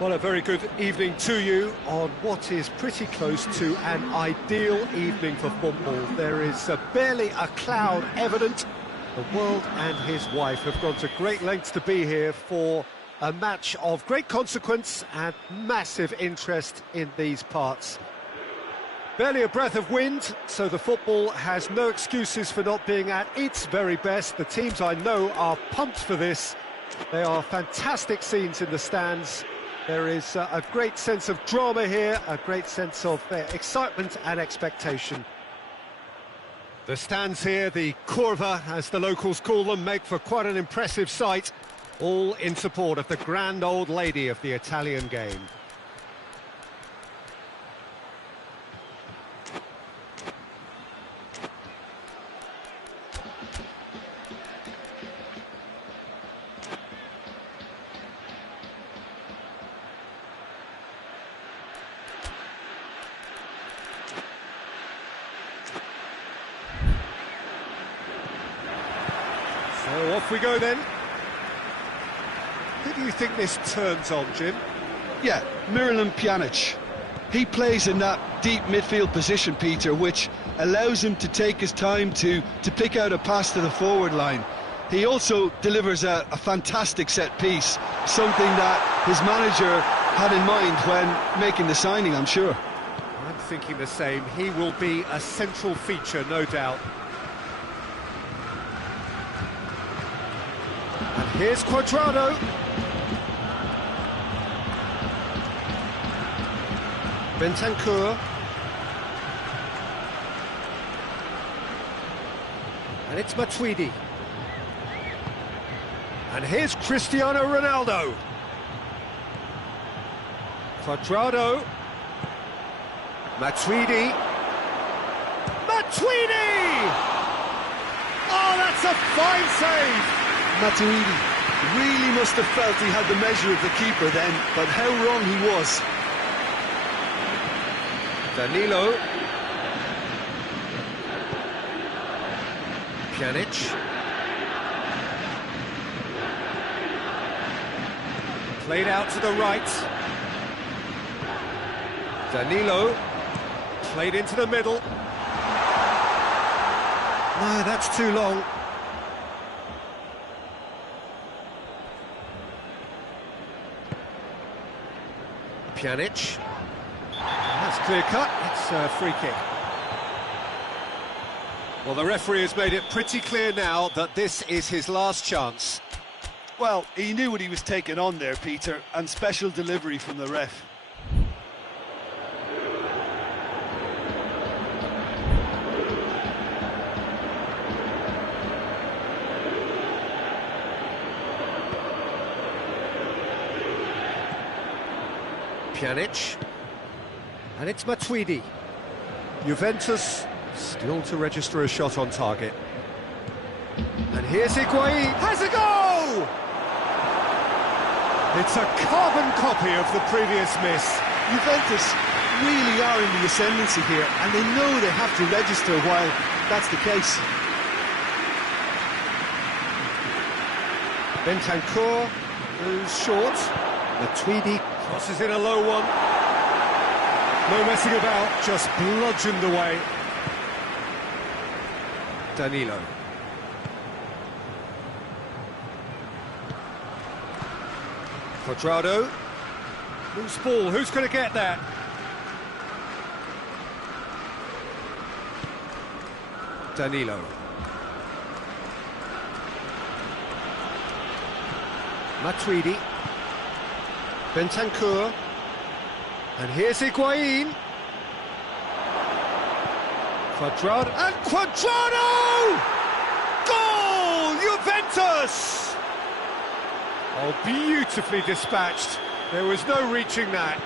Well, a very good evening to you on what is pretty close to an ideal evening for football. There is barely a cloud evident. The world and his wife have gone to great lengths to be here for a match of great consequence and massive interest in these parts. Barely a breath of wind, so the football has no excuses for not being at its very best. The teams I know are pumped for this. They are fantastic scenes in the stands. There is a great sense of drama here, a great sense of excitement and expectation. The stands here, the curva, as the locals call them, make for quite an impressive sight, all in support of the grand old lady of the Italian game. So off we go then. Who do you think this turns on, Jim? Yeah, Miralem Pjanic. He plays in that deep midfield position, Peter, which allows him to take his time to pick out a pass to the forward line. He also delivers a fantastic set piece, something that his manager had in mind when making the signing, I'm sure. I'm thinking the same. He will be a central feature, no doubt. And here's Cuadrado. Bentancur. And it's Matuidi. And here's Cristiano Ronaldo. Cuadrado. Matuidi. Matuidi! Oh, that's a fine save! Matuidi really must have felt he had the measure of the keeper then, but how wrong he was. Danilo. Pjanic. Played out to the right. Danilo. Played into the middle. No, that's too long. Pjanic. That's clear cut, it's a free kick. Well, the referee has made it pretty clear now that this is his last chance. Well, he knew what he was taking on there, Peter, and special delivery from the ref. Pjanic. And it's Matuidi. Juventus still to register a shot on target. And here's Higuain. Has a goal! It's a carbon copy of the previous miss. Juventus really are in the ascendancy here, and they know they have to register while that's the case. Bentancur moves short. Matuidi crosses in a low one. No messing about, just bludgeoned away. Danilo. Cuadrado. Loose ball, who's going to get that? Danilo. Matuidi. Bentancur. And here's Higuain. Cuadrado. And Cuadrado! Goal! Juventus! Oh, beautifully dispatched. There was no reaching that.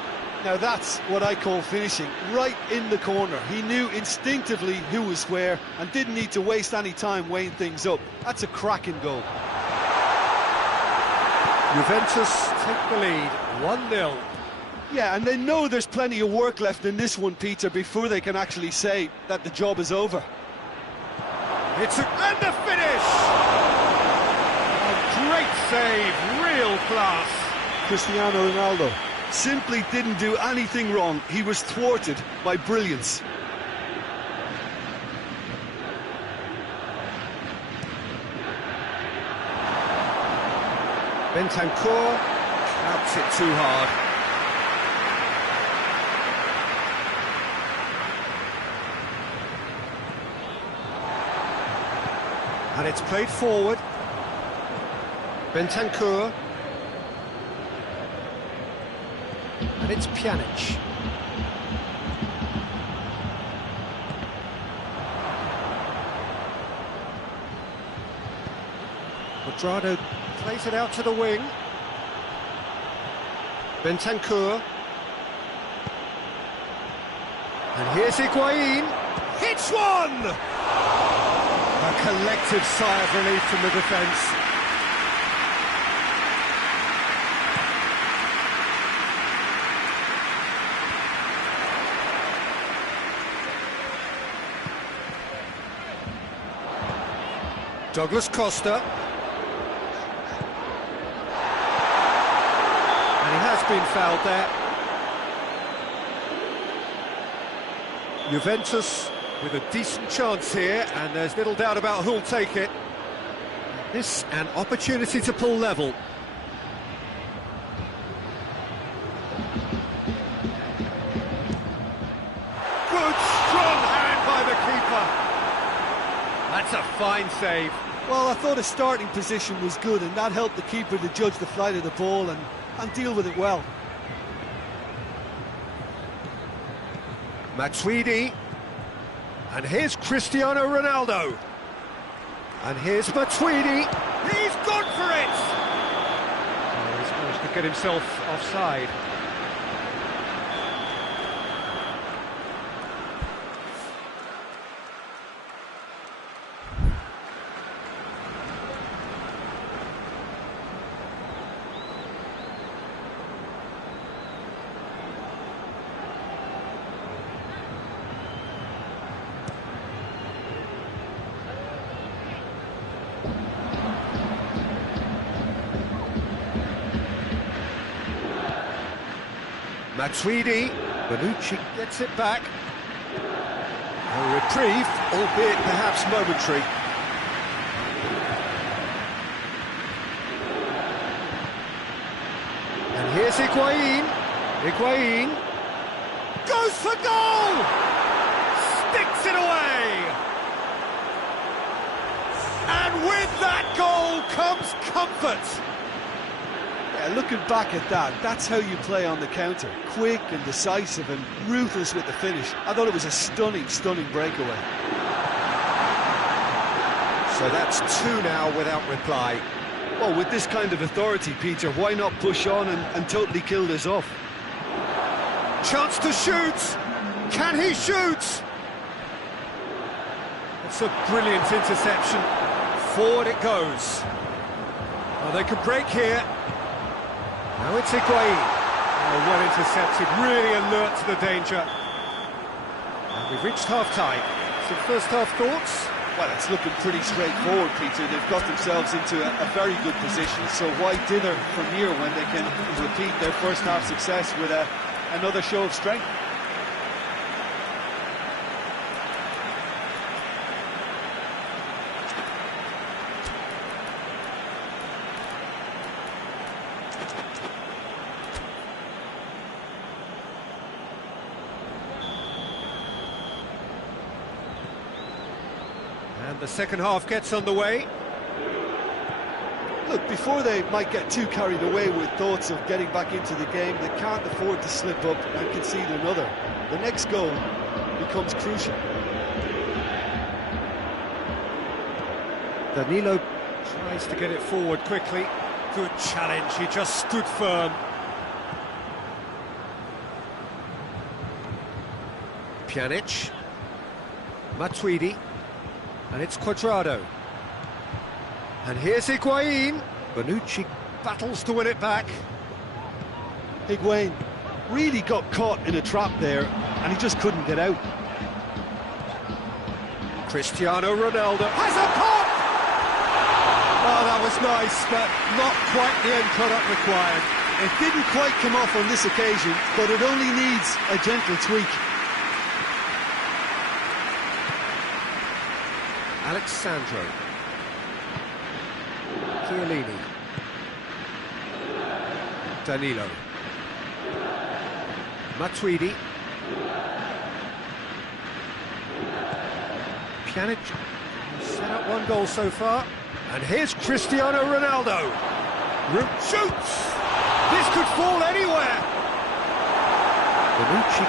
Now that's what I call finishing, right in the corner. He knew instinctively who was where and didn't need to waste any time weighing things up. That's a cracking goal. Juventus take the lead, 1-0. Yeah, and they know there's plenty of work left in this one, Peter, before they can actually say that the job is over. And the finish! A great save, real class. Cristiano Ronaldo simply didn't do anything wrong. He was thwarted by brilliance. Bentancur outs it too hard. And it's played forward. Bentancur. And it's Pjanic. Quadrado plays it out to the wing. Bentancur. And here's Higuain. Hits one! A collective sigh of relief from the defence. Douglas Costa. And he has been fouled there. Juventus with a decent chance here, and there's little doubt about who'll take it. This an opportunity to pull level. Good, strong hand by the keeper. That's a fine save. Well, I thought his starting position was good, and that helped the keeper to judge the flight of the ball and deal with it well. Matuidi. And here's Cristiano Ronaldo. And here's Matuidi. He's gone for it! Oh, he's managed to get himself offside. Matuidi, Bonucci gets it back. A reprieve, albeit perhaps momentary. And here's Higuain. Higuain goes for goal! Sticks it away! And with that goal comes comfort. Yeah, looking back at that, that's how you play on the counter. Quick and decisive and ruthless with the finish. I thought it was a stunning, stunning breakaway. So that's two now without reply. Well, with this kind of authority, Peter, why not push on and totally kill this off? Chance to shoot! Can he shoot? It's a brilliant interception. Forward it goes. Well, they could break here. Now it's Higuain. Oh, well intercepted, really alert to the danger. And we've reached half-time. Some first-half thoughts? Well, it's looking pretty straightforward, Peter. They've got themselves into a very good position, so why dither from here when they can repeat their first-half success with another show of strength? And the second half gets underway. Look, before they might get too carried away with thoughts of getting back into the game, they can't afford to slip up and concede another. The next goal becomes crucial. Danilo tries to get it forward quickly. Good challenge, he just stood firm. Pjanic. Matuidi. And it's Quadrado. And here's Higuain. Bonucci battles to win it back. Higuain really got caught in a trap there, and he just couldn't get out. Cristiano Ronaldo has a pop! Oh, that was nice, but not quite the end product required. It didn't quite come off on this occasion, but it only needs a gentle tweak. Alexandro. Chiellini. Danilo. Matuidi. Pjanic set up one goal so far. And here's Cristiano Ronaldo. Shoots! This could fall anywhere. Bonucci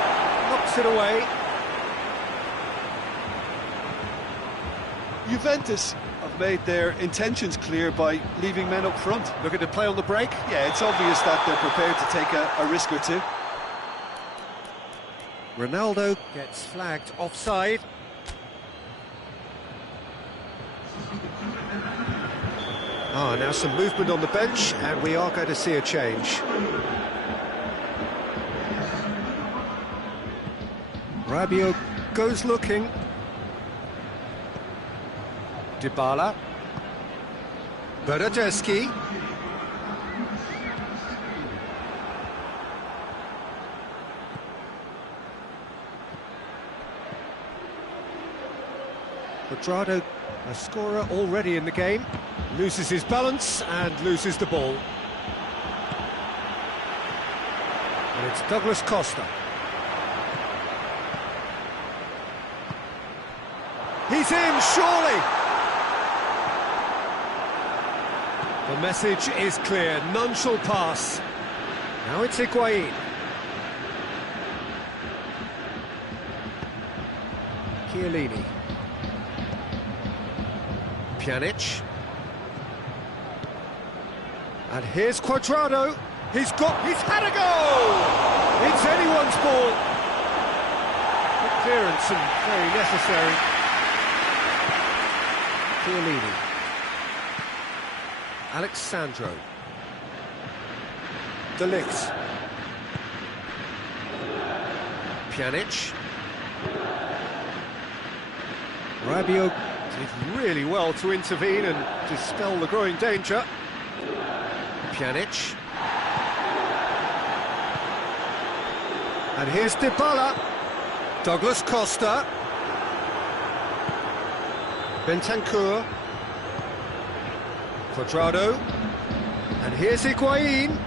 knocks it away. Juventus have made their intentions clear by leaving men up front. Looking to play on the break. Yeah, it's obvious that they're prepared to take a risk or two. Ronaldo gets flagged offside. Now some movement on the bench, and we are going to see a change. Rabiot goes looking. Dybala. Bernardeschi. Quadrado, a scorer already in the game, loses his balance and loses the ball. And it's Douglas Costa. He's in, surely! The message is clear, none shall pass. Now it's Higuain. Chiellini. Pjanic. And here's Quadrado. He's had a goal! It's anyone's ball. Good clearance and very necessary. Chiellini. Alexandro. De Ligt. Pjanic. Rabiot did really well to intervene and dispel the growing danger. Pjanic. And here's Dybala. Douglas Costa. Bentancur. Quadrado. And here's Higuain.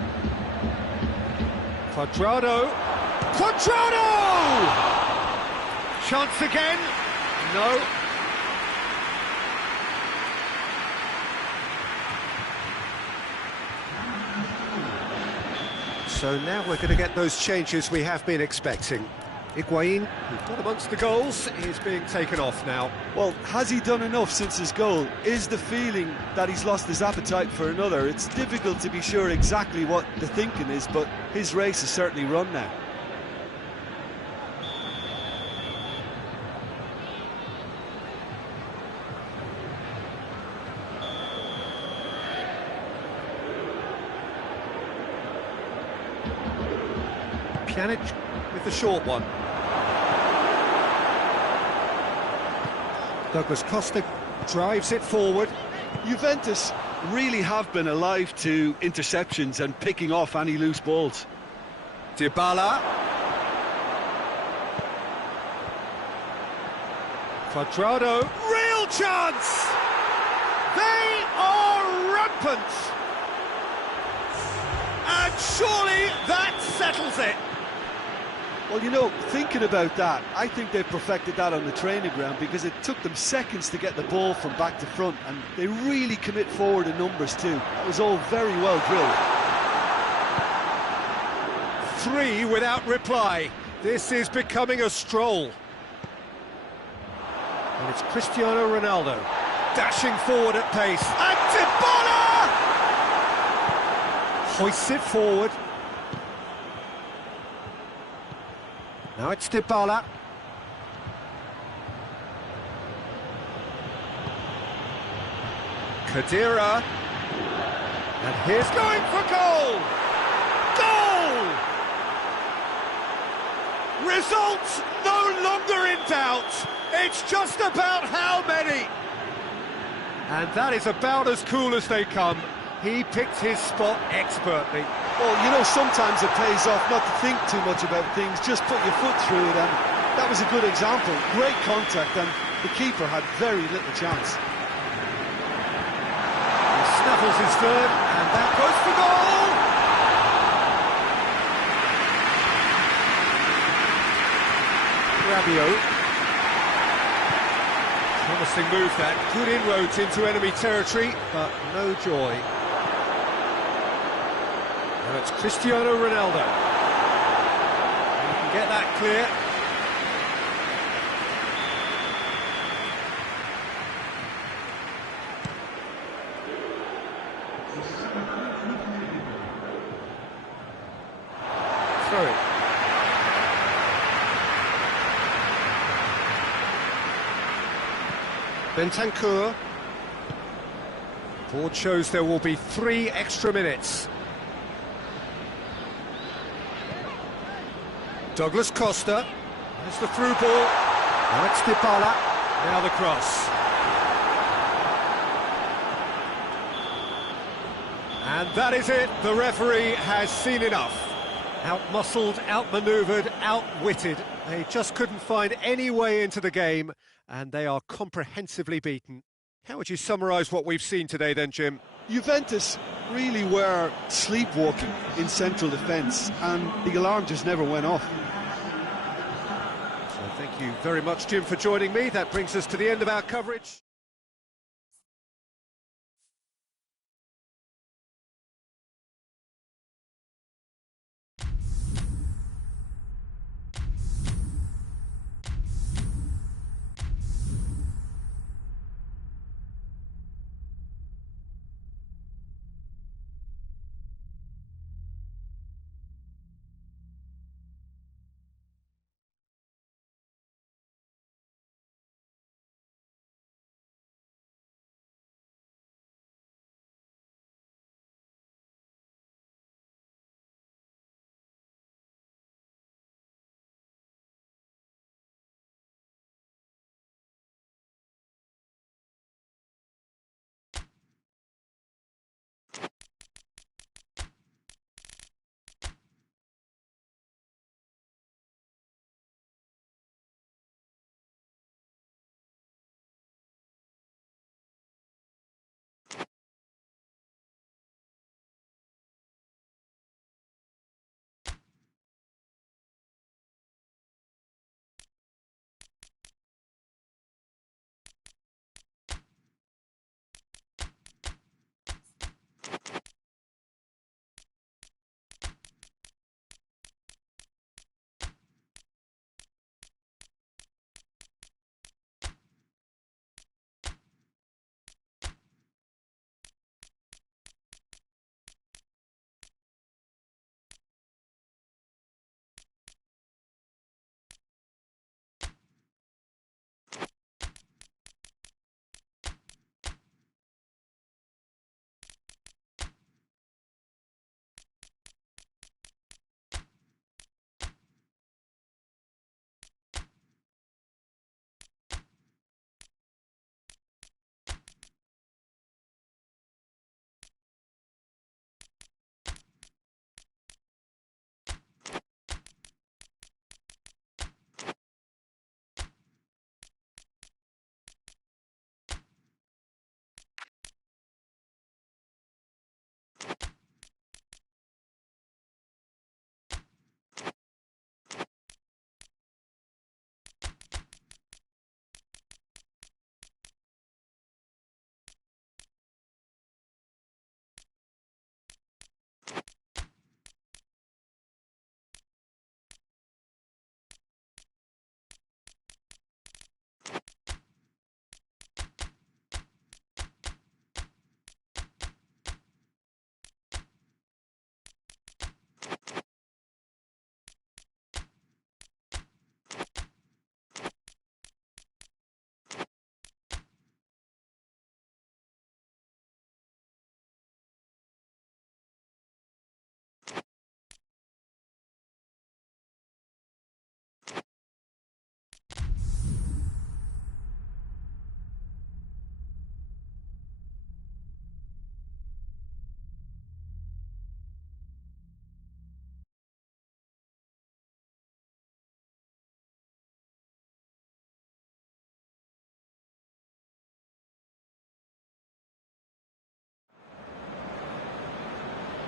Quadrado. Chance again. No. So now we're going to get those changes we have been expecting. Higuain, who got amongst the goals, is being taken off now. Well, has he done enough since his goal? Is the feeling that he's lost his appetite for another? It's difficult to be sure exactly what the thinking is, but his race is certainly run now. Pjanic with the short one. Douglas Costa drives it forward. Juventus really have been alive to interceptions and picking off any loose balls. Dybala. Quadrado. Real chance! They are rampant! And surely that settles it! Well, you know, thinking about that, I think they perfected that on the training ground because it took them seconds to get the ball from back to front, and they really commit forward in numbers too. That was all very well drilled. 3 without reply. This is becoming a stroll. And it's Cristiano Ronaldo dashing forward at pace. And Dybala! Hoists it forward. Now it's Dybala. Khedira. And here's going for goal! Goal! Results no longer in doubt. It's just about how many. And that is about as cool as they come. He picked his spot expertly. Well, you know, sometimes it pays off not to think too much about things, just put your foot through it, and that was a good example. Great contact, and the keeper had very little chance. He snaffles his third, and that goes for goal! Rabiot. Promising move that, good inroads into enemy territory, but no joy. Now it's Cristiano Ronaldo. He can get that clear. Throw it. Bentancur. Board shows there will be 3 extra minutes. Douglas Costa. There's the through ball. Now it's Dybala. Now the cross. And that is it. The referee has seen enough. Out-muscled, out-manoeuvred, outwitted. They just couldn't find any way into the game, and they are comprehensively beaten. How would you summarise what we've seen today then, Jim? Juventus really were sleepwalking in central defence, and the alarm just never went off. So thank you very much, Jim, for joining me. That brings us to the end of our coverage.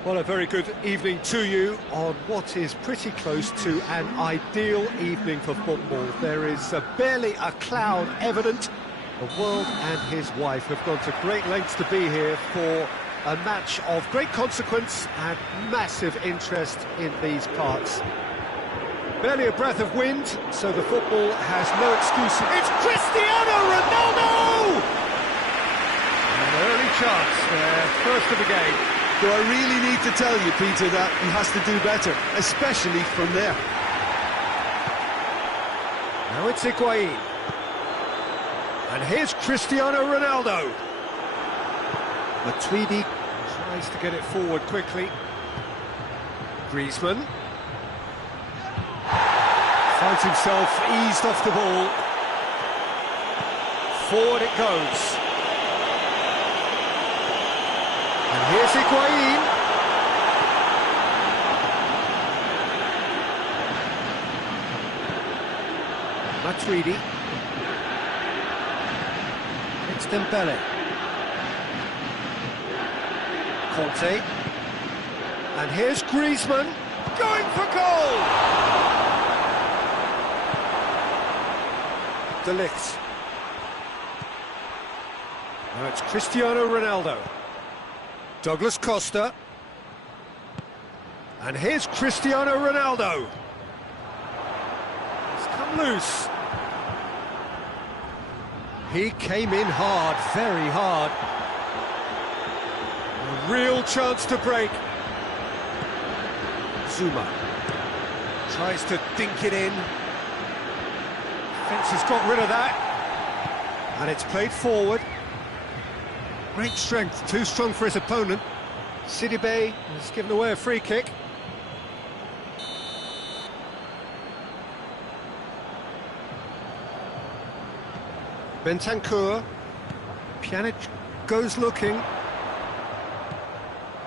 Well, a very good evening to you on what is pretty close to an ideal evening for football. There is barely a cloud evident. The world and his wife have gone to great lengths to be here for a match of great consequence and massive interest in these parts. Barely a breath of wind, so the football has no excuse. It's Cristiano Ronaldo! An early chance there, first of the game. Do I really need to tell you, Peter, that he has to do better, especially from there? Now it's Higuain. And here's Cristiano Ronaldo. Matuidi tries to get it forward quickly. Griezmann finds himself eased off the ball. Forward it goes. And here's Higuain. Matuidi. It's Dembele. Conte. And here's Griezmann, going for goal! De Ligt. Now it's Cristiano Ronaldo. Douglas Costa. And here's Cristiano Ronaldo. He's come loose. He came in hard, very hard. A real chance to break. Zuma tries to dink it in. Fence has got rid of that. And it's played forward. Great strength, too strong for his opponent. Sidibe has given away a free kick. Bentancur. Pjanic goes looking.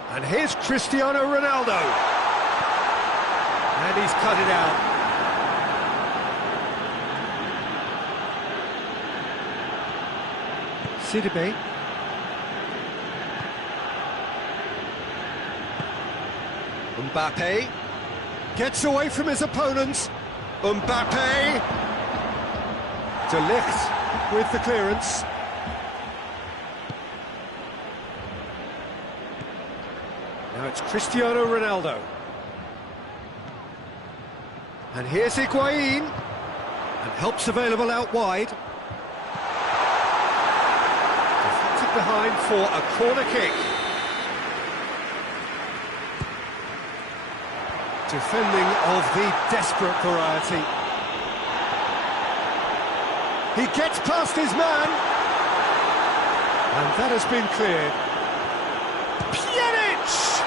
And here's Cristiano Ronaldo. And he's cut it out. Sidibe. Mbappe gets away from his opponents. Mbappe. De Ligt with the clearance. Now it's Cristiano Ronaldo. And here's Higuain. And help's available out wide. Deflected behind for a corner kick. Defending of the desperate variety. He gets past his man. And that has been cleared. Pjanic!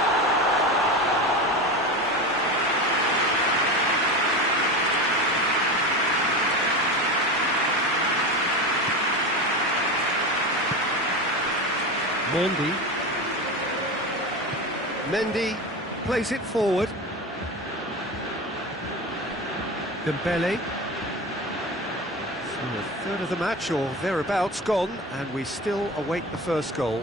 Mendy plays it forward. Dembele. So a third of the match or thereabouts gone, and we still await the first goal.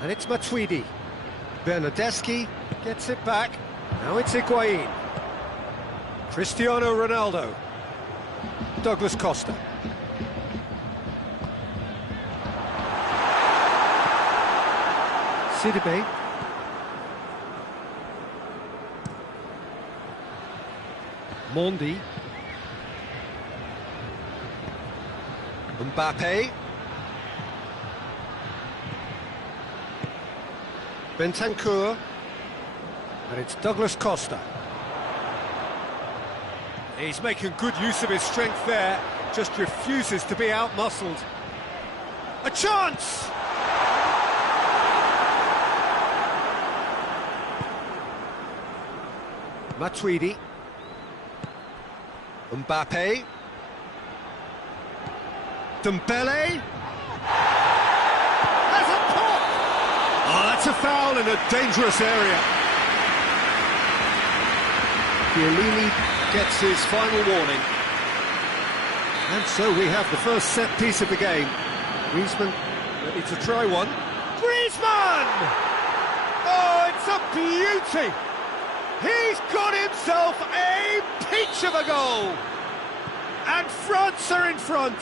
And it's Matuidi. Bernardeschi gets it back. Now it's Higuain. Cristiano Ronaldo. Douglas Costa. Sidibe. Mondi. Mbappe. Bentancur. And it's Douglas Costa. He's making good use of his strength there, just refuses to be out-muscled. A chance! Matuidi. Mbappe. Dembele. There's a pop! Oh, that's a foul in a dangerous area. Chiellini gets his final warning. And so we have the first set piece of the game. Griezmann ready to try one. Griezmann! Oh, it's a beauty! He's got himself a peach of a goal! And France are in front!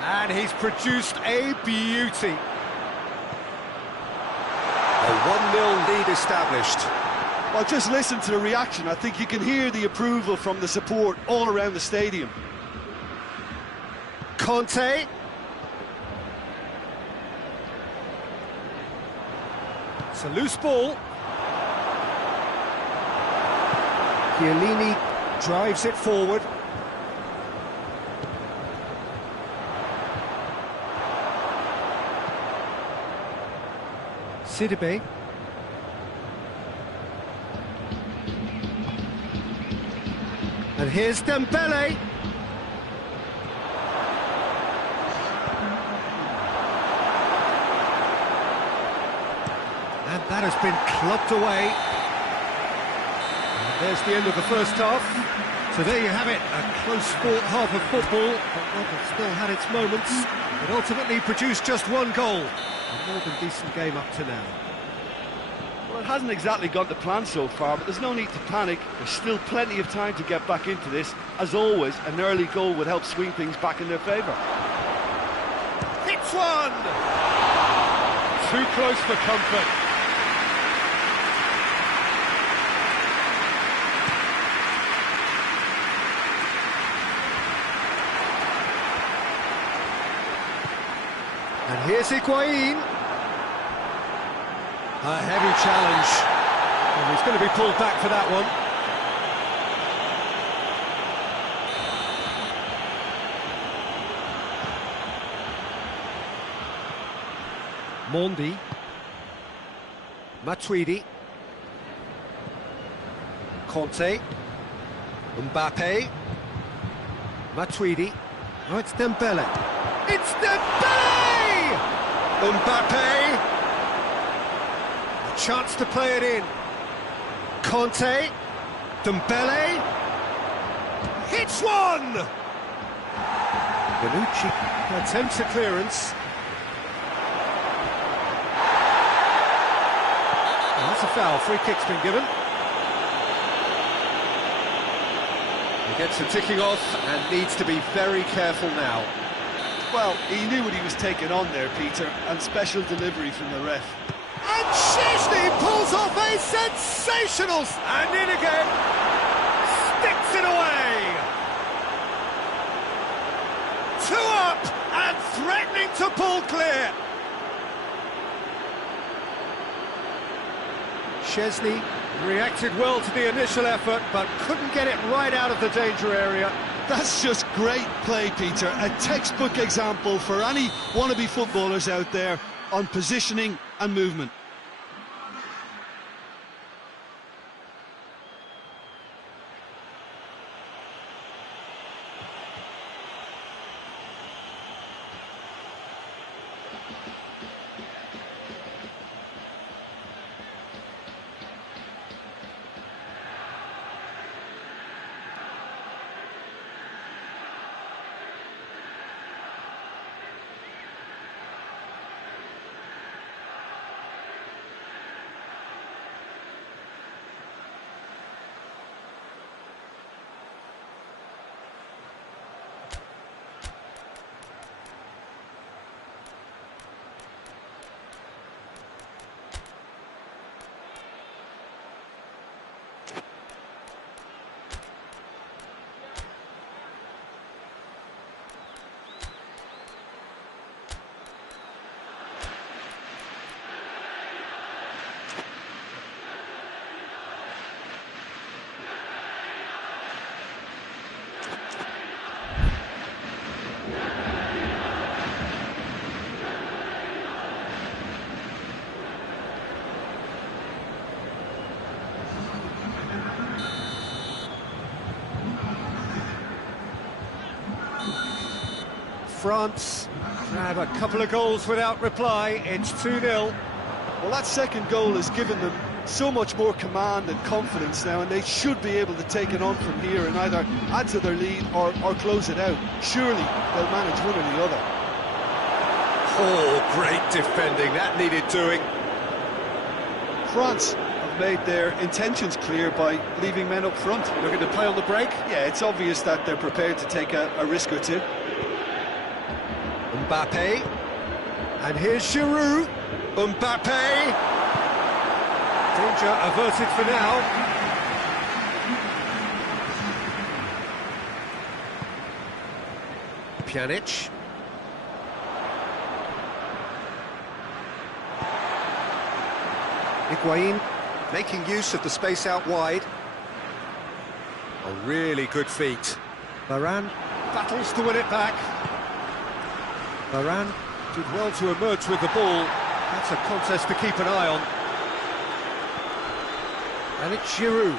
And he's produced a beauty. A 1-0 lead established. Well, just listen to the reaction. I think you can hear the approval from the support all around the stadium. Conte. It's a loose ball. Chiellini drives it forward. Sidibe. And here's Dembele. And that has been clubbed away. And there's the end of the first half. So there you have it, a close-fought half of football, but one that still had its moments. It ultimately produced just one goal. A more than decent game up to now. Well, it hasn't exactly gone to plan so far, but there's no need to panic. There's still plenty of time to get back into this. As always, an early goal would help swing things back in their favour. Hits one! Too close for comfort. And here's Higuain. A heavy challenge. And he's going to be pulled back for that one. Mondi. Matuidi. Conte. Mbappe. Matuidi. Oh, it's Dembele. It's Dembele! Mbappe. A chance to play it in. Conte. Dembele. Hits one! Bonucci attempts a clearance. Oh, that's a foul. Free kick's been given. He gets it ticking off and needs to be very careful now. Well, he knew what he was taking on there, Peter, and special delivery from the ref. And Szczesny pulls off a sensational... And in again, sticks it away. 2 up and threatening to pull clear. Szczesny reacted well to the initial effort, but couldn't get it right out of the danger area. That's just great play, Peter. A textbook example for any wannabe footballers out there on positioning and movement. France grab a couple of goals without reply. It's 2-0. Well, that second goal has given them so much more command and confidence now, and they should be able to take it on from here and either add to their lead or close it out. Surely they'll manage one or the other. Oh, great defending, that needed doing. France have made their intentions clear by leaving men up front. Looking to play on the break. Yeah, it's obvious that they're prepared to take a risk or two. Mbappe. And here's Giroud. Mbappe. Danger averted for now. Pjanic. Higuain making use of the space out wide. A really good feat. Varane battles to win it back. Varane did well to emerge with the ball. That's a contest to keep an eye on. And it's Giroud.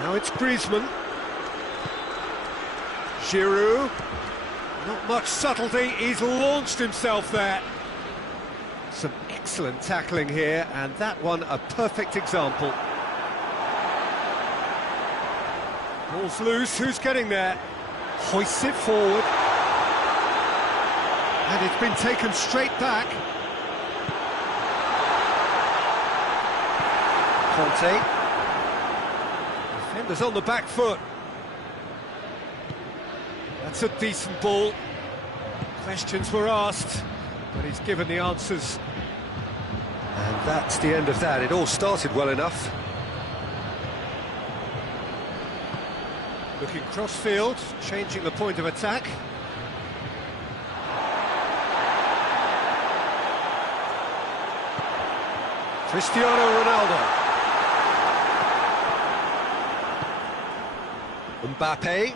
Now it's Griezmann. Giroud. Not much subtlety, he's launched himself there. Some excellent tackling here, and that one a perfect example. Ball's loose, who's getting there? Hoists it forward. And it's been taken straight back. Conte. Defenders on the back foot. That's a decent ball. Questions were asked, but he's given the answers. And that's the end of that. It all started well enough. Looking cross-field, changing the point of attack. Cristiano Ronaldo. Mbappe.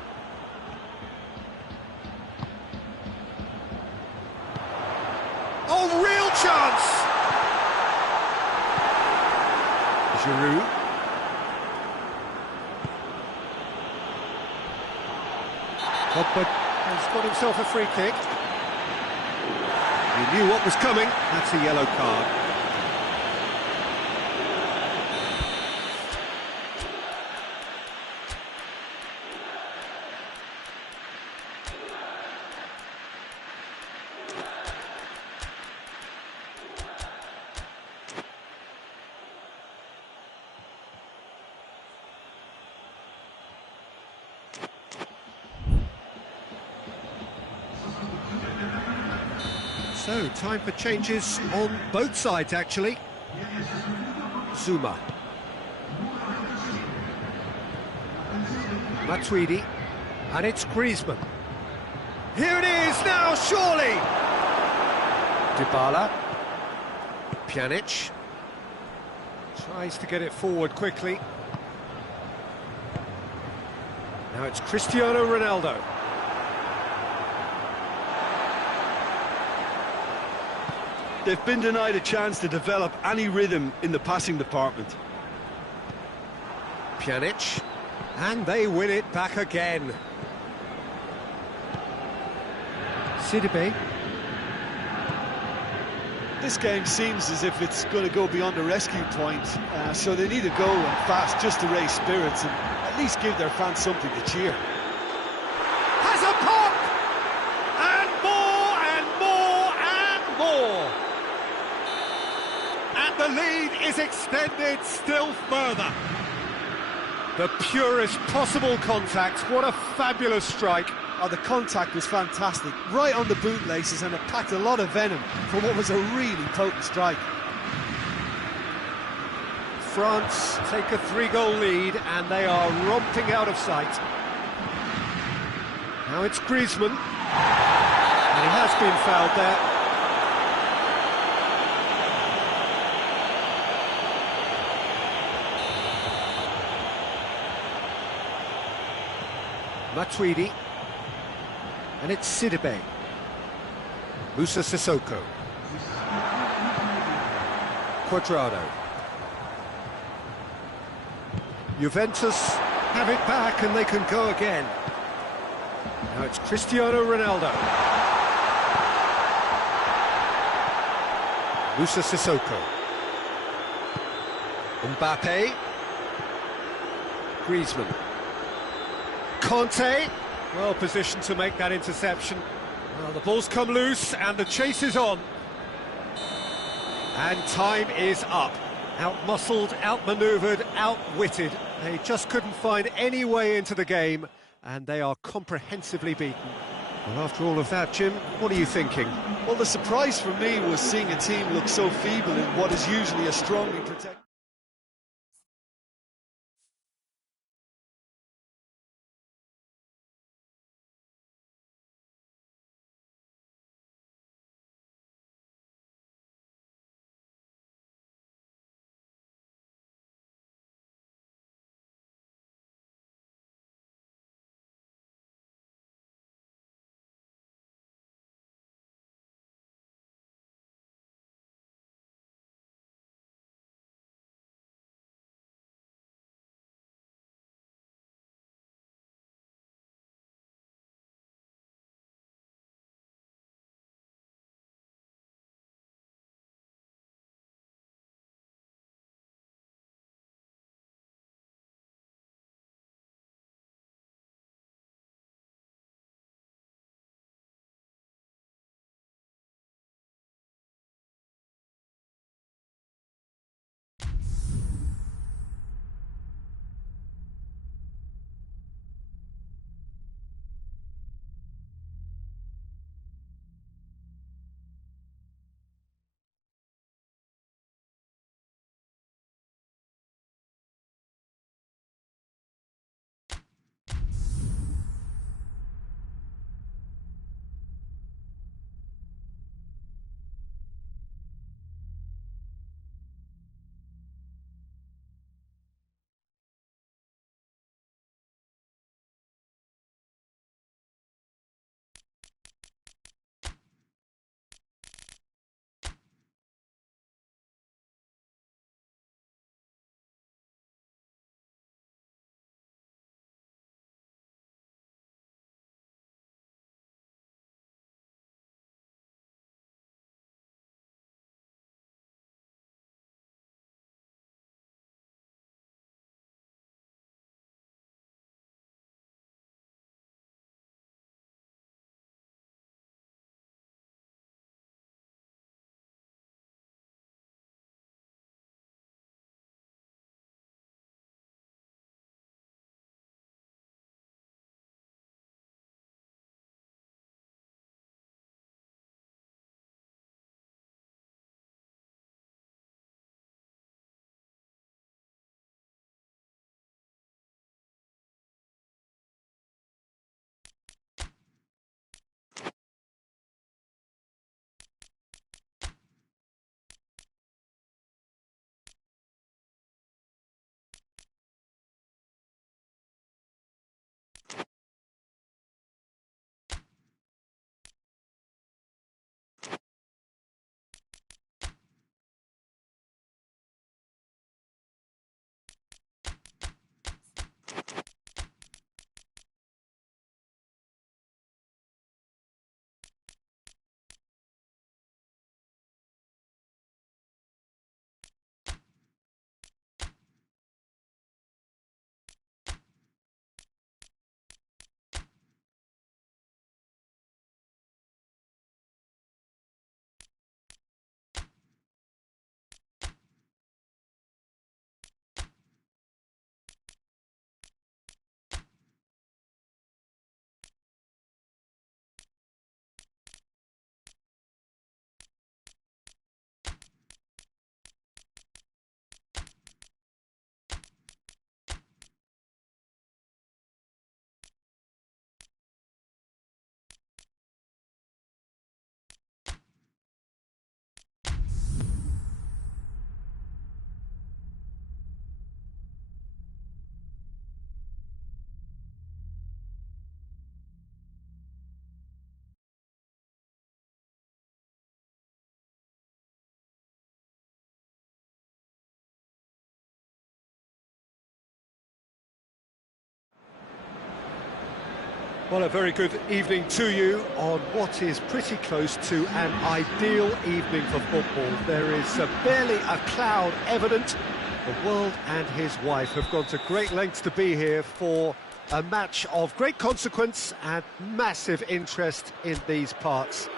Oh, real chance! Giroud. Pogba has got himself a free kick. He knew what was coming. That's a yellow card. So, time for changes on both sides, actually. Zuma. Matuidi. And it's Griezmann. Here it is now, surely! Dybala. Pjanic. Tries to get it forward quickly. Now it's Cristiano Ronaldo. They've been denied a chance to develop any rhythm in the passing department. Pjanic, and they win it back again. Sidibe. This game seems as if it's going to go beyond the rescue point, so they need to go and fast just to raise spirits and at least give their fans something to cheer. Has a pop! And more, and more, and more! And the lead is extended still further. The purest possible contact. What a fabulous strike. Oh, the contact was fantastic, right on the bootlaces, and it packed a lot of venom for what was a really potent strike. France take a 3-goal lead, and they are romping out of sight. Now it's Griezmann, and he has been fouled there. Matuidi. And it's Sidibe. Musa Sissoko. Quadrado. Juventus have it back and they can go again. Now it's Cristiano Ronaldo. Musa Sissoko. Mbappe. Griezmann. Conte, well positioned to make that interception. Well, the ball's come loose and the chase is on. And time is up. Out-muscled, out-manoeuvred, outwitted. They just couldn't find any way into the game, and they are comprehensively beaten. Well, after all of that, Jim, what are you thinking? Well, the surprise for me was seeing a team look so feeble in what is usually a strongly protected... Well, a very good evening to you on what is pretty close to an ideal evening for football. There is barely a cloud evident. The world and his wife have gone to great lengths to be here for A match of great consequence and massive interest in these parts.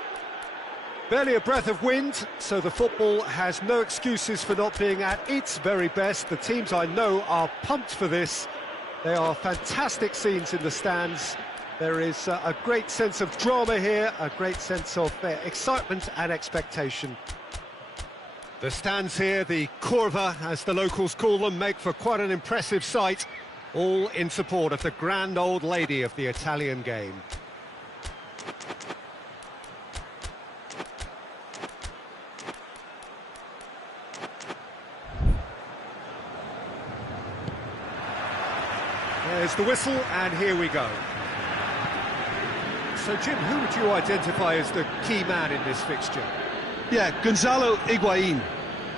Barely a breath of wind, so the football has no excuses for not being at its very best. The teams I know are pumped for this. There are fantastic scenes in the stands. There is a great sense of drama here, a great sense of excitement and expectation. The stands here, the curva, as the locals call them, make for quite an impressive sight, all in support of the grand old lady of the Italian game. There's the whistle, and here we go. So, Jim, who would you identify as the key man in this fixture? Yeah, Gonzalo Higuain.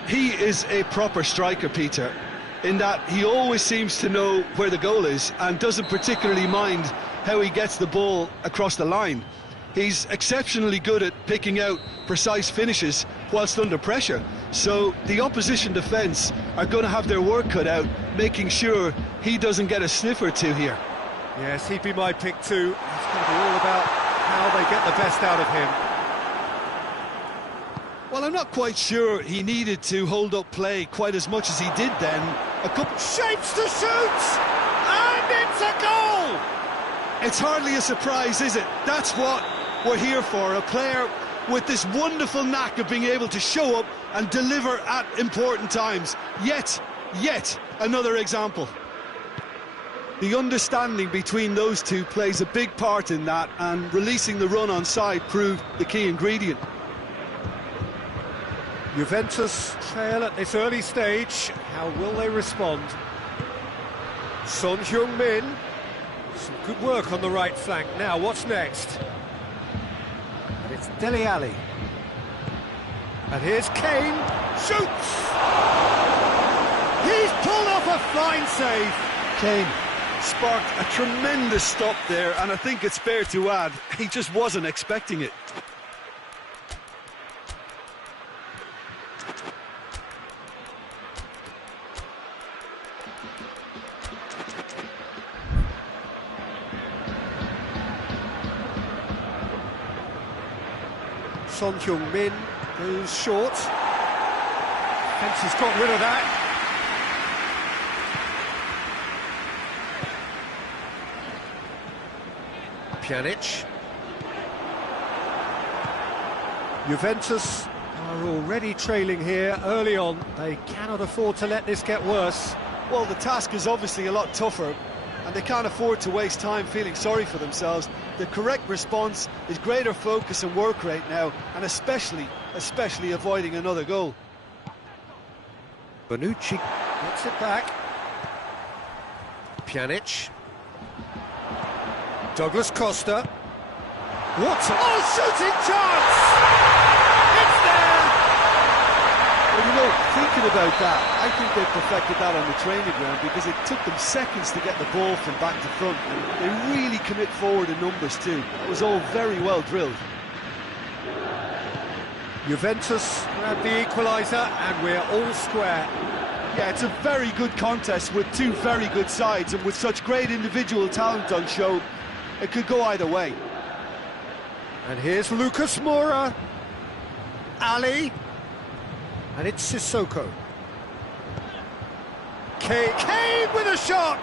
He is a proper striker, Peter, in that he always seems to know where the goal is and doesn't particularly mind how he gets the ball across the line. He's exceptionally good at picking out precise finishes whilst under pressure. So the opposition defence are going to have their work cut out, making sure he doesn't get a sniff or two here. Yes, he'd be my pick too. It's going to be all about how they get the best out of him. Well, I'm not quite sure he needed to hold up play quite as much as he did then. A couple shapes to shoot! And it's a goal! It's hardly a surprise, is it? That's what we're here for, a player with this wonderful knack of being able to show up and deliver at important times. Yet another example. The understanding between those two plays a big part in that, and releasing the run on side proved the key ingredient. Juventus trail at this early stage. How will they respond? Son Heung-min. Some good work on the right flank. Now, what's next? And it's Dele Alli. And here's Kane. Shoots! He's pulled off a fine save. Kane sparked a tremendous stop there, and I think it's fair to add, he just wasn't expecting it. Son Heung-min goes short. Fence has got rid of that. Pjanic. Juventus are already trailing here early on. They cannot afford to let this get worse. Well, the task is obviously a lot tougher, and they can't afford to waste time feeling sorry for themselves. The correct response is greater focus and work rate now, and especially avoiding another goal. Bonucci gets it back. Pjanic. Douglas Costa. What? Oh, shooting chance! It's there! Well, you know, thinking about that, I think they perfected that on the training ground, because it took them seconds to get the ball from back to front, and they really commit forward in numbers too. It was all very well drilled. Juventus grab the equaliser, and we're all square. Yeah, it's a very good contest with two very good sides, and with such great individual talent on show, it could go either way. And here's Lucas Moura. Ali. And it's Sissoko. Kane with a shot!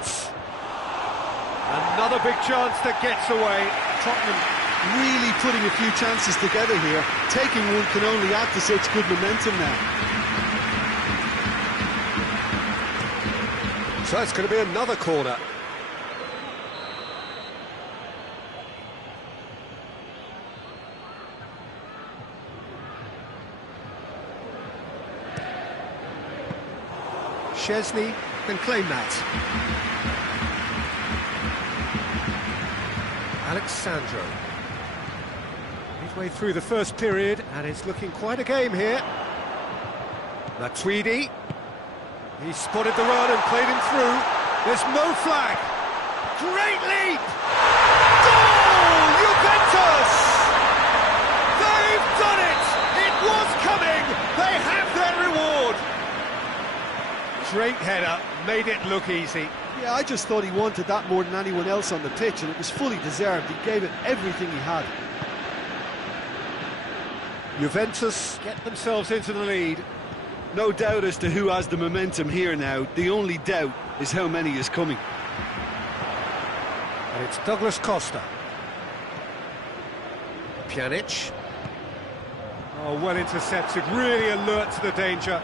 Another big chance that gets away. Tottenham really putting a few chances together here. Taking one can only add to such good momentum now. So it's going to be another corner. Szczesny can claim that. Alexandro. Midway through the first period, and it's looking quite a game here. Matuidi. He spotted the run and played him through. There's no flag. Great leap! Goal! Juventus! They've done it! It was coming! They have their reward! Straight header, made it look easy. Yeah, I just thought he wanted that more than anyone else on the pitch, and it was fully deserved. He gave it everything he had. Juventus get themselves into the lead. No doubt as to who has the momentum here now. The only doubt is how many is coming. And it's Douglas Costa. Pjanic. Oh, well intercepted, really alert to the danger.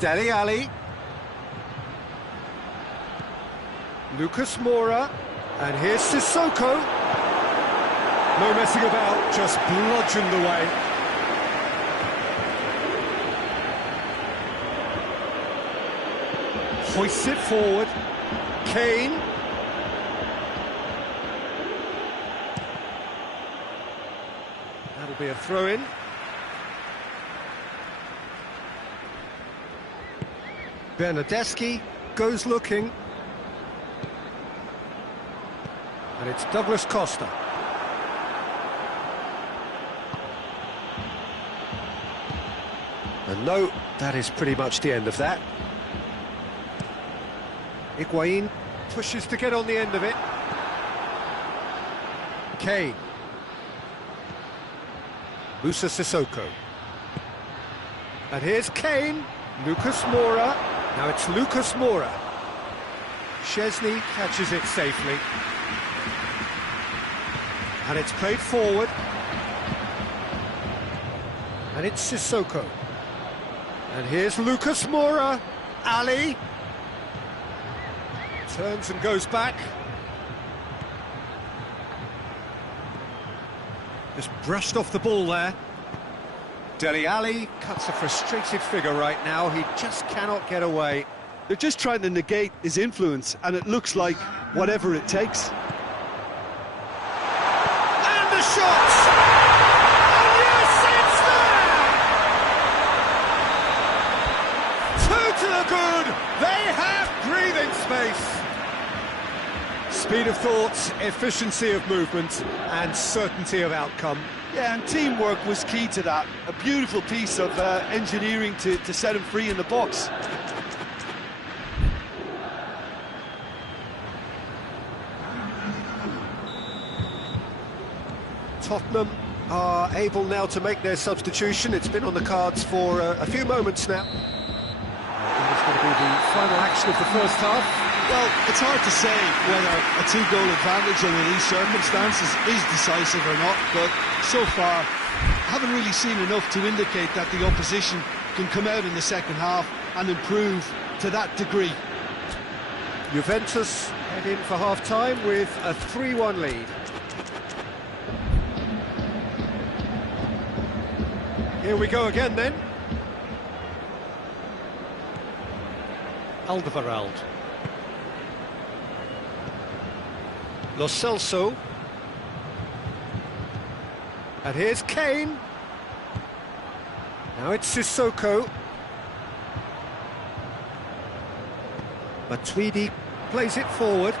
Dele Alli. Lucas Moura. And here's Sissoko. No messing about, just bludgeoned away. Hoists it forward. Kane. That'll be a throw-in. Bernardeschi goes looking. And it's Douglas Costa. And no, that is pretty much the end of that. Higuain pushes to get on the end of it. Kane. Musa Sissoko. And here's Kane. Lucas Moura. Now it's Lucas Moura. Szczesny catches it safely. And it's played forward. And it's Sissoko. And here's Lucas Moura. Ali. Turns and goes back. Just brushed off the ball there. Dele Alli cuts a frustrated figure right now. He just cannot get away. They're just trying to negate his influence, and it looks like whatever it takes. And the shot! And yes, it's there! Two to the good! They have breathing space! Speed of thought, efficiency of movement, and certainty of outcome. Yeah, and teamwork was key to that. A beautiful piece of engineering to set him free in the box. Tottenham are able now to make their substitution. It's been on the cards for a few moments now. It's going to be the final action of the first half. Well, it's hard to say whether a two-goal advantage under these circumstances is decisive or not, but so far, haven't really seen enough to indicate that the opposition can come out in the second half and improve to that degree. Juventus head in for half-time with a 3-1 lead. Here we go again then. Alderweireld. Lo Celso. And here's Kane. Now it's Sissoko. Matuidi plays it forward.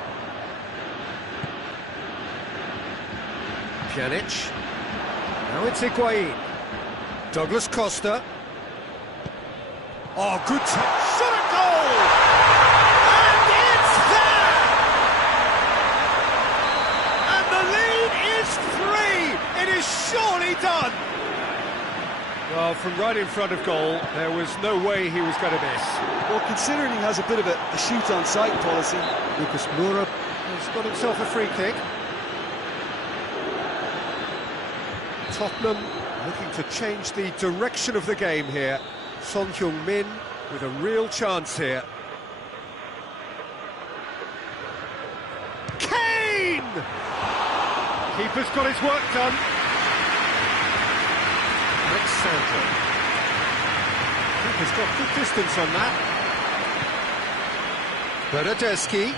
Pjanic. Now it's Higuain. Douglas Costa. Oh, good touch. Shot at goal! And it's there! And the lead is 3! It is surely done! Well, from right in front of goal, there was no way he was going to miss. Well, considering he has a bit of a shoot-on-sight policy, Lucas Moura has got himself a free kick. Tottenham looking to change the direction of the game here. Son Heung-min with a real chance here. Kane! Keeper's got his work done. Alexander. Keeper's got good distance on that. Bernardeschi.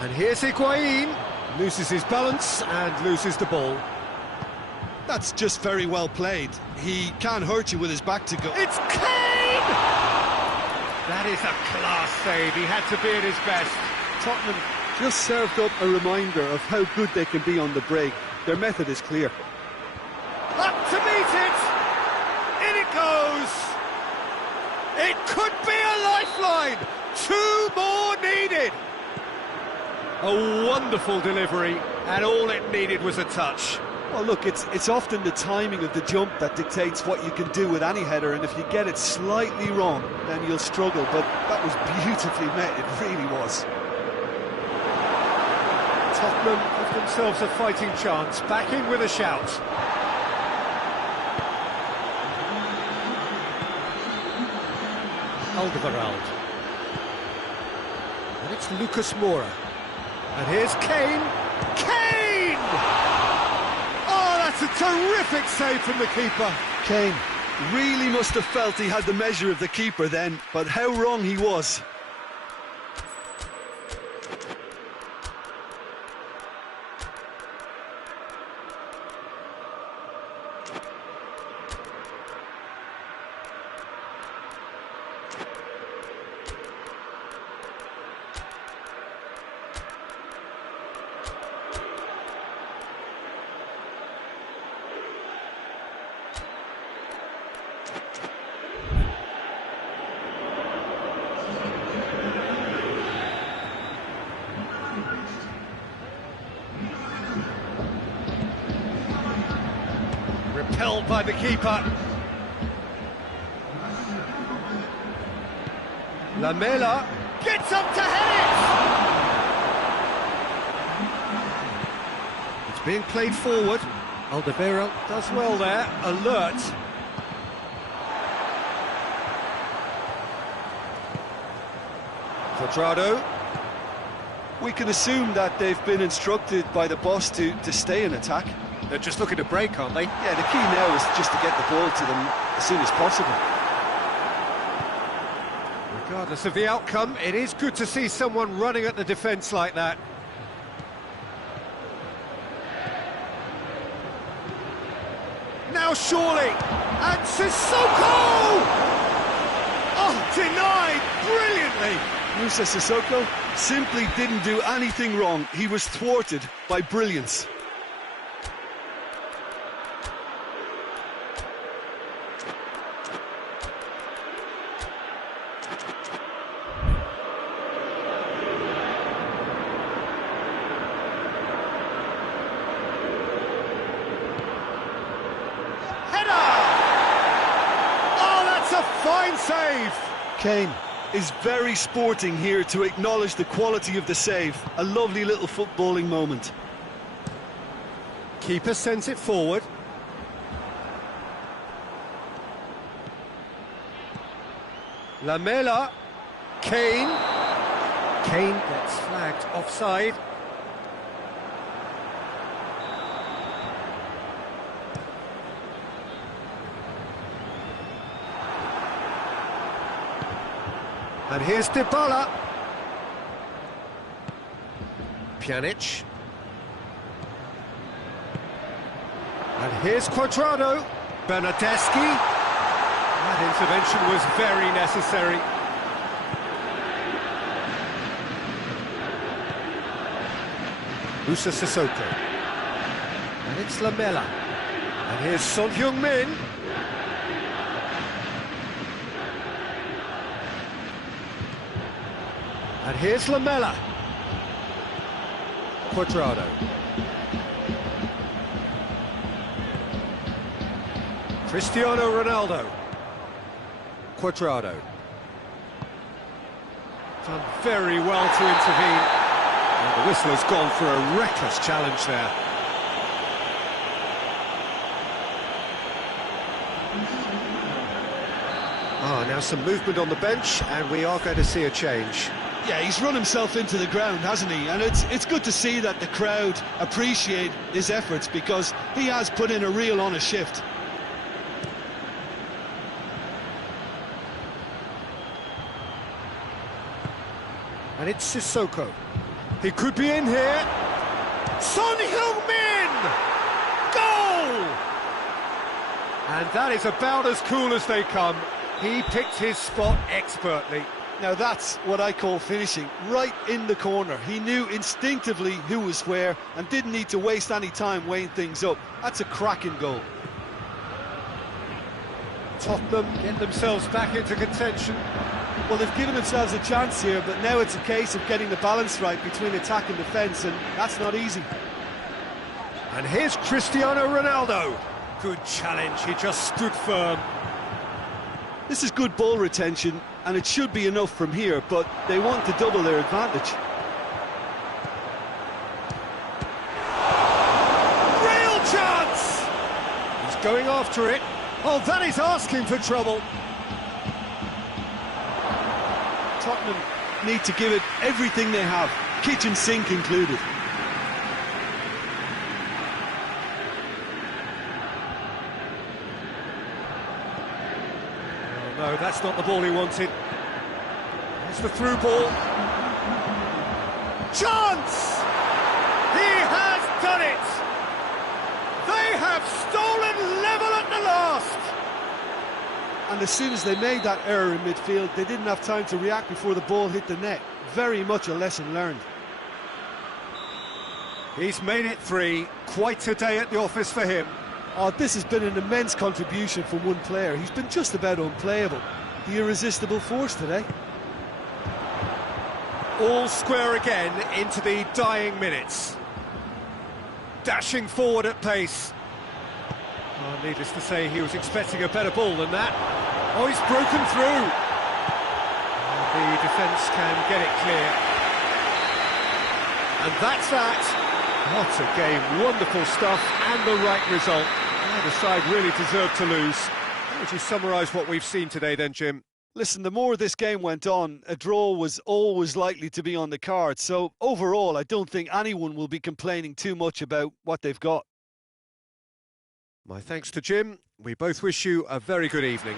And here's Higuain. Loses his balance and loses the ball. that's just very well played. He can't hurt you with his back to go. It's Kane! That is a class save. He had to be at his best. Tottenham just served up a reminder of how good they can be on the break. Their method is clear. Up to meet it! it goes! It could be a lifeline! 2 more needed! A wonderful delivery, and all it needed was a touch. Well, look, it's often the timing of the jump that dictates what you can do with any header, and if you get it slightly wrong, then you'll struggle, but that was beautifully met, it really was. Tottenham have themselves a fighting chance, back in with a shout. Alderweireld. And it's Lucas Moura. And here's Kane. Kane! Oh, that's a terrific save from the keeper. Kane really must have felt he had the measure of the keeper then, but how wrong he was. Repelled by the keeper. Lamela gets up to head it! It's being played forward. Alderweireld does well there, alert. Cuadrado. We can assume that they've been instructed by the boss to stay in attack. They're just looking to break, aren't they? Yeah, the key now is just to get the ball to them as soon as possible. Regardless of the outcome, it is good to see someone running at the defence like that. Now surely, and Sissoko! Oh, denied brilliantly! Moussa Sissoko simply didn't do anything wrong. He was thwarted by brilliance. Fine save! Kane is very sporting here to acknowledge the quality of the save. A lovely little footballing moment. Keeper sends it forward. Lamela. Kane. Kane gets flagged offside. And here's Dybala. Pjanic. And here's Cuadrado. Bernardeschi. That intervention was very necessary. Moussa Sissoko. And it's Lamela. And here's Son Heung-min. And here's Lamela. Cuadrado. Cristiano Ronaldo. Cuadrado. Done very well to intervene. And the whistle has gone for a reckless challenge there. Now some movement on the bench, and we are going to see a change. Yeah, he's run himself into the ground, hasn't he? And it's good to see that the crowd appreciate his efforts, because he has put in a real honest shift. And it's Sissoko. He could be in here. Son Heung-min! Goal! And that is about as cool as they come. He picked his spot expertly. Now that's what I call finishing, right in the corner. He knew instinctively who was where and didn't need to waste any time weighing things up. That's a cracking goal. Tottenham get themselves back into contention. Well, they've given themselves a chance here, but now it's a case of getting the balance right between attack and defence, and that's not easy. And here's Cristiano Ronaldo. Good challenge, he just stood firm. This is good ball retention, and it should be enough from here, but they want to double their advantage. Real chance! He's going after it. Oh, that is asking for trouble. Tottenham need to give it everything they have, kitchen sink included. Oh, no, that's not the ball he wanted. It's the through ball. Chance! He has done it! They have stolen level at the last! And as soon as they made that error in midfield, they didn't have time to react before the ball hit the net. Very much a lesson learned. He's made it 3. Quite a day at the office for him. Oh, this has been an immense contribution from one player. He's been just about unplayable. The irresistible force today. All square again into the dying minutes. Dashing forward at pace. Oh, needless to say, he was expecting a better ball than that. Oh, he's broken through. The defence can get it clear. And that's that. What a game. Wonderful stuff and the right result. Neither side really deserved to lose. How would you summarise what we've seen today then, Jim? Listen, the more this game went on, a draw was always likely to be on the card. So overall, I don't think anyone will be complaining too much about what they've got. My thanks to Jim. We both wish you a very good evening.